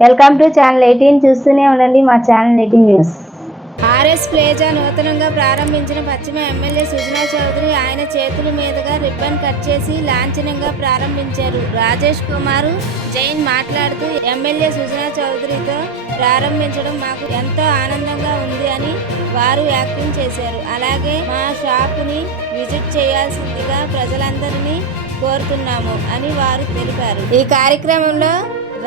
Welcome to channel 18 చూస్తూనే ఉండండి మా ఛానల్ 18 న్యూస్. ఆర్ఎస్ ప్లేజా నూతనంగా ప్రారంభించిన పశ్చిమ ఎమ్మెల్యే సుజనా చౌదరి ఆయన చేతుల మీదుగా రిబ్బన్ కట్ చేసి లాంఛనంగా ప్రారంభించారు. రాజేష్ కుమార్ జైన్ మాట్లాడుతూ ఎమ్మెల్యే సుజనా చౌదరితో ప్రారంభించడం మాకు ఎంతో ఆనందంగా ఉంది అని వారు వ్యాఖ్యం చేశారు. అలాగే మా షాపుని విజిట్ చేయాల్సిందిగా ప్రజలందరినీ కోరుతున్నాము అని వారు తెలిపారు. ఈ కార్యక్రమంలో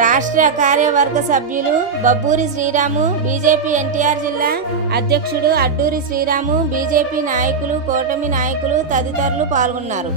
రాష్ట్ర కార్యవర్గ సభ్యులు బబ్బూరి శ్రీరాము, బీజేపీ ఎన్టీఆర్ జిల్లా అధ్యక్షుడు అడ్డూరి శ్రీరాము, బీజేపీ నాయకులు, కూటమి నాయకులు తదితరులు పాల్గొన్నారు.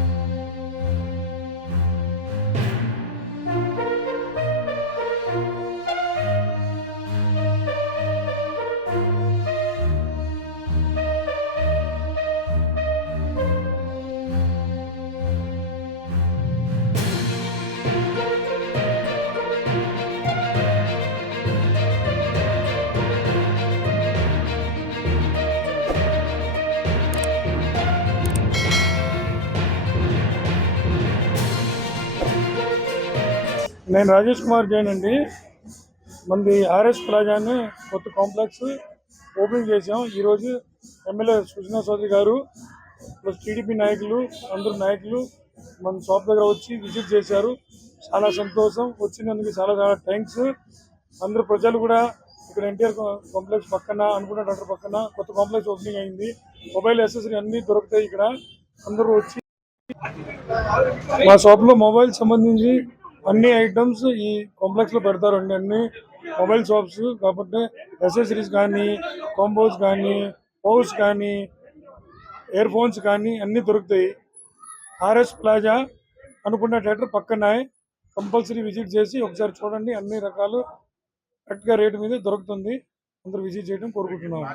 నేను రాజేష్ కుమార్ జైన్ అండి. మనది ఆర్ఎస్ ప్లాజాని కొత్త కాంప్లెక్స్ ఓపెనింగ్ చేసాం. ఈరోజు ఎమ్మెల్యే సుజనా చౌదరి గారు ప్లస్ టీడీపీ నాయకులు అందరు నాయకులు మన షాప్ దగ్గర వచ్చి విజిట్ చేశారు. చాలా సంతోషం, వచ్చినందుకు చాలా చాలా థ్యాంక్స్. అందరు ప్రజలు కూడా ఇక్కడ ఎన్టీఆర్ కాంప్లెక్స్ పక్కన అనుకున్న డాక్టర్ పక్కన కొత్త కాంప్లెక్స్ ఓపెనింగ్ అయింది. మొబైల్ యాక్సెసరీ అన్నీ దొరుకుతాయి. ఇక్కడ అందరూ వచ్చి మా షాప్లో మొబైల్ సంబంధించి అన్ని ఐటమ్స్ ఈ కాంప్లెక్స్లో పెడతారండి. అన్ని మొబైల్ షాప్స్ కాకపోతే యాక్సెసరీస్ కానీ, కాంబోస్ కానీ, పౌచ్ కానీ, ఇయర్ ఫోన్స్ కానీ అన్నీ దొరుకుతాయి. ఆర్ఎస్ ప్లాజా అనుకున్న థియేటర్ పక్కనే. కంపల్సరీ విజిట్ చేసి ఒకసారి చూడండి. అన్ని రకాలు కరెక్ట్గా రేటు మీద దొరుకుతుంది. అందరూ విజిట్ చేయడం కోరుకుంటున్నాము.